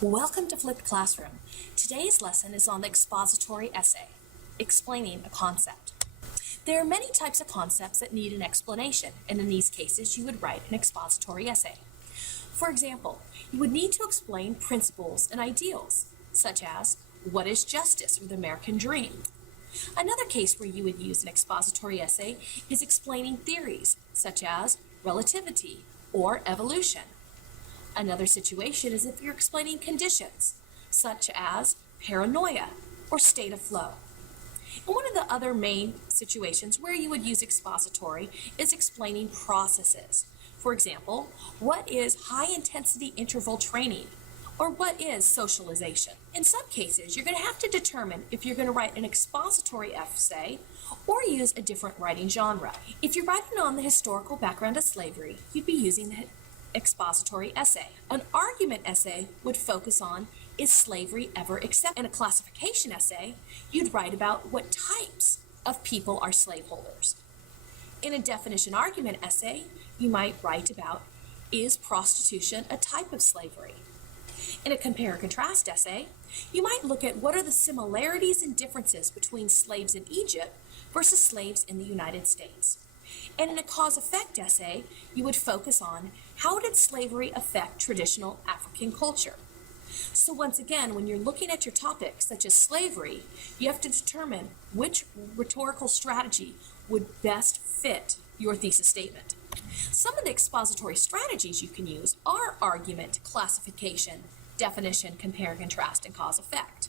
Welcome to Flipped Classroom. Today's lesson is on the expository essay, explaining a concept. There are many types of concepts that need an explanation, and in these cases you would write an expository essay. For example, you would need to explain principles and ideals, such as, what is justice or the American dream? Another case where you would use an expository essay is explaining theories, such as relativity or evolution. Another situation is if you're explaining conditions, such as paranoia or state of flow. And one of the other main situations where you would use expository is explaining processes. For example, what is high-intensity interval training, or what is socialization? In some cases, you're going to have to determine if you're going to write an expository essay or use a different writing genre. If you're writing on the historical background of slavery, you'd be using the expository essay. An argument essay would focus on, is slavery ever accepted? In a classification essay, you'd write about what types of people are slaveholders. In a definition argument essay, you might write about, is prostitution a type of slavery? In a compare and contrast essay, you might look at what are the similarities and differences between slaves in Egypt versus slaves in the United States. And in a cause-effect essay, you would focus on how did slavery affect traditional African culture? So once again, when you're looking at your topics such as slavery, you have to determine which rhetorical strategy would best fit your thesis statement. Some of the expository strategies you can use are argument, classification, definition, compare and contrast, and cause-effect.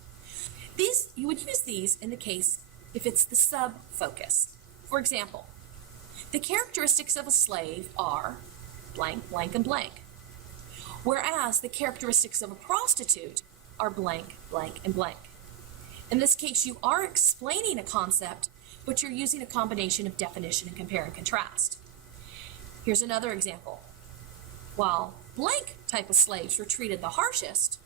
You would use these in the case if it's the sub-focus. For example, the characteristics of a slave are blank, blank, and blank, whereas the characteristics of a prostitute are blank, blank, and blank. In this case, you are explaining a concept, but you're using a combination of definition and compare and contrast. Here's another example. While blank type of slaves were treated the harshest,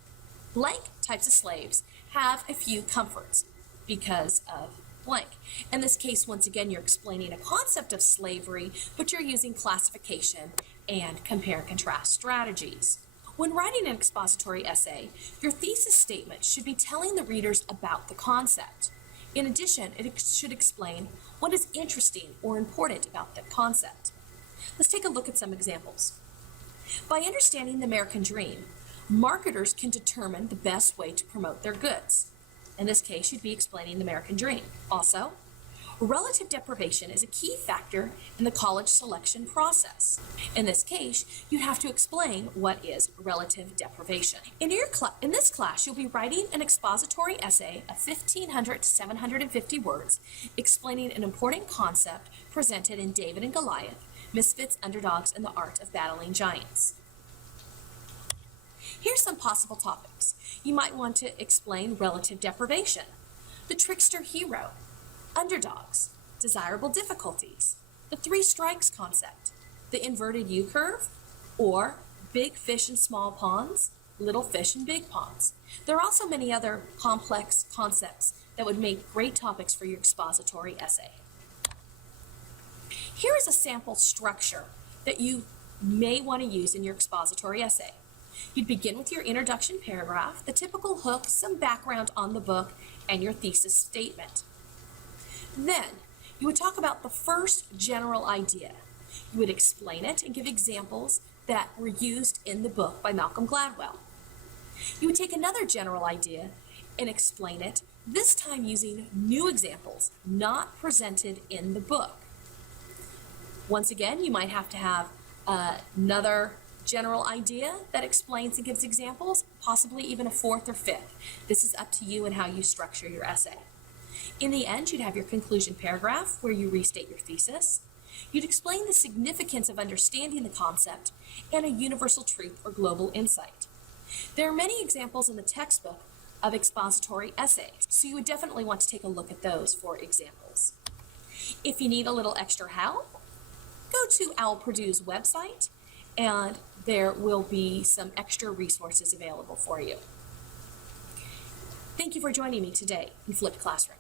blank types of slaves have a few comforts because of blank. In this case, once again, you're explaining a concept of slavery, but you're using classification and compare and contrast strategies. When writing an expository essay, your thesis statement should be telling the readers about the concept. In addition, it should explain what is interesting or important about the concept. Let's take a look at some examples. By understanding the American dream, marketers can determine the best way to promote their goods. In this case, you'd be explaining the American dream. Also, relative deprivation is a key factor in the college selection process. In this case, you have to explain what is relative deprivation. In this class, you'll be writing an expository essay of 1,500 to 750 words explaining an important concept presented in David and Goliath, Misfits, Underdogs, and the Art of Battling Giants. Here's some possible topics. You might want to explain relative deprivation, the trickster hero, underdogs, desirable difficulties, the three strikes concept, the inverted U-curve, or big fish in small ponds, little fish in big ponds. There are also many other complex concepts that would make great topics for your expository essay. Here is a sample structure that you may want to use in your expository essay. You'd begin with your introduction paragraph, the typical hook, some background on the book, and your thesis statement. Then, you would talk about the first general idea. You would explain it and give examples that were used in the book by Malcolm Gladwell. You would take another general idea and explain it, this time using new examples not presented in the book. Once again, you might have to have another general idea that explains and gives examples, possibly even a fourth or fifth. This is up to you and how you structure your essay. In the end, you'd have your conclusion paragraph where you restate your thesis. You'd explain the significance of understanding the concept and a universal truth or global insight. There are many examples in the textbook of expository essays, so you would definitely want to take a look at those for examples. If you need a little extra help, go to Owl Purdue's website, and there will be some extra resources available for you. Thank you for joining me today in Flipped Classroom.